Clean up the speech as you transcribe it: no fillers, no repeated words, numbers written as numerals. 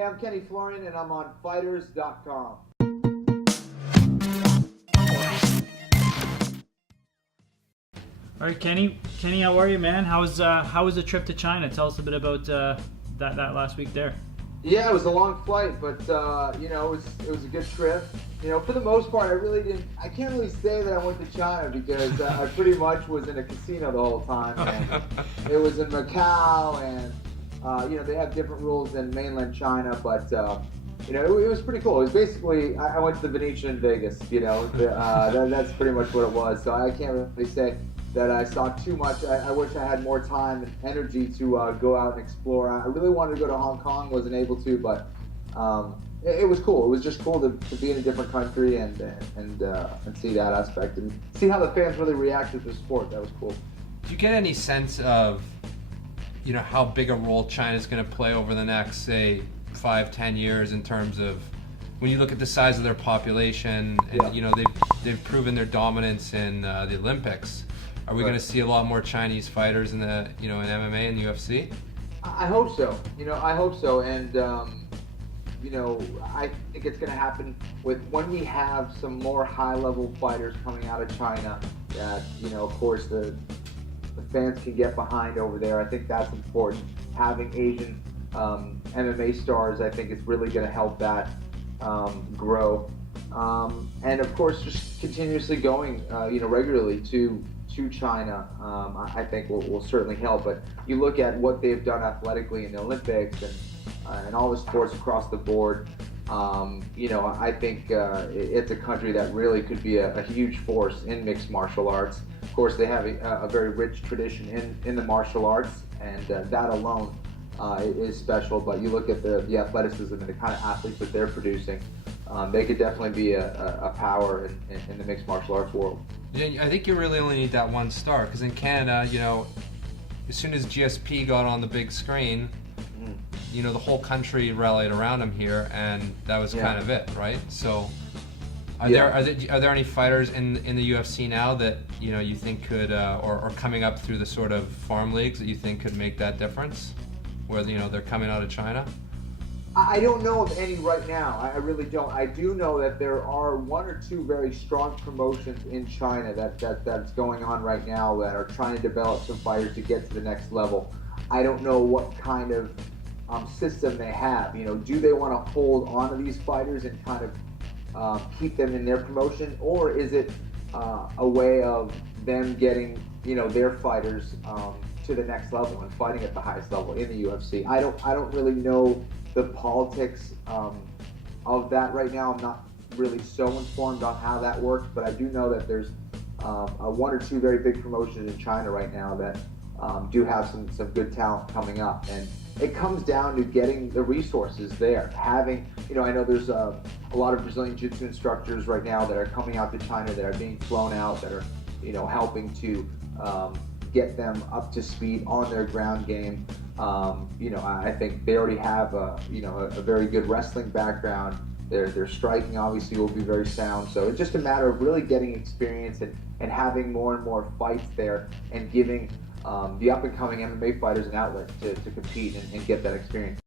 Hey, I'm Kenny Florian, and I'm on fighters.com. All right, Kenny, how are you, man? How was the trip to China? Tell us a bit about that last week there. Yeah, it was a long flight, but it was a good trip. For the most part, I can't really say that I went to China because I pretty much was in a casino the whole time. And it was in Macao, and they have different rules than mainland China, but it was pretty cool. It was basically I went to the Venetian in Vegas. That's pretty much what it was. So I can't really say that I saw too much. I wish I had more time and energy to go out and explore. I really wanted to go to Hong Kong, wasn't able to, but it was cool. It was just cool to be in a different country and see that aspect and see how the fans really reacted to the sport. That was cool. Do you get any sense of, how big a role China's going to play over the next, say, 5-10 years in terms of when you look at the size of their population and Yeah. they've proven their dominance in the Olympics? Are we going to see a lot more Chinese fighters in the in MMA and the UFC? I hope so. I hope so, and I think it's going to happen when we have some more high-level fighters coming out of China. That of course the fans can get behind over there. I think that's important. Having Asian MMA stars, I think, is really going to help that grow. And of course, just continuously going, regularly to China, I think will certainly help. But you look at what they've done athletically in the Olympics and all the sports across the board. I think it's a country that really could be a huge force in mixed martial arts. Of course, they have a very rich tradition in the martial arts, and that alone is special. But you look at the athleticism and the kind of athletes that they're producing. They could definitely be a power in the mixed martial arts world. I think you really only need that one star, because in Canada, as soon as GSP got on the big screen, the whole country rallied around him here, and that was kind of it, right? So, are there any fighters in the UFC now that you think could or coming up through the sort of farm leagues that you think could make that difference, where they're coming out of China? I don't know of any right now. I really don't. I do know that there are one or two very strong promotions in China that's going on right now that are trying to develop some fighters to get to the next level. I don't know what kind of system they have. Do they want to hold on to these fighters and kind of keep them in their promotion, or is it a way of them getting their fighters to the next level and fighting at the highest level in the UFC? I don't really know the politics of that right now. I'm not really so informed on how that works, but I do know that there's one or two very big promotions in China right now that do have some good talent coming up, and it comes down to getting the resources there. Having, I know there's a lot of Brazilian Jiu-Jitsu instructors right now that are coming out to China, that are being flown out, that are, helping to get them up to speed on their ground game. I think they already have a very good wrestling background. Their striking obviously will be very sound. So it's just a matter of really getting experience and having more and more fights there, and giving the up-and-coming MMA fighters an outlet to compete and get that experience.